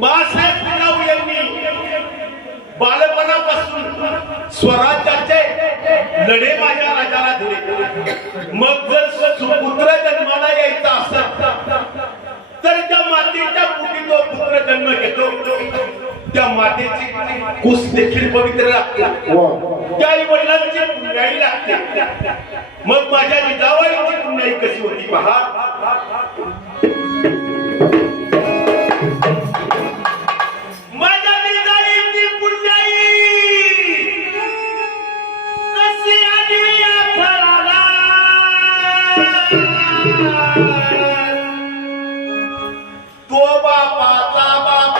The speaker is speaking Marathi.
बाळासाहेब पुलाव यांनी बालपणापासून स्वराज्याचे लढे माझ्या राजाला दिले. मग जर सुपुत्र जन्माला यायचा असेल तर त्या मातेच्या पोटी तो पुत्र जन्म घेतो. त्या मातेची कुस देखील पवित्र लागते, त्या आई वडिलांची पुण्याई लागते. मग माझ्या जिजाबाईची पुण्याई कशी होती पहा. तो बापाचा बाप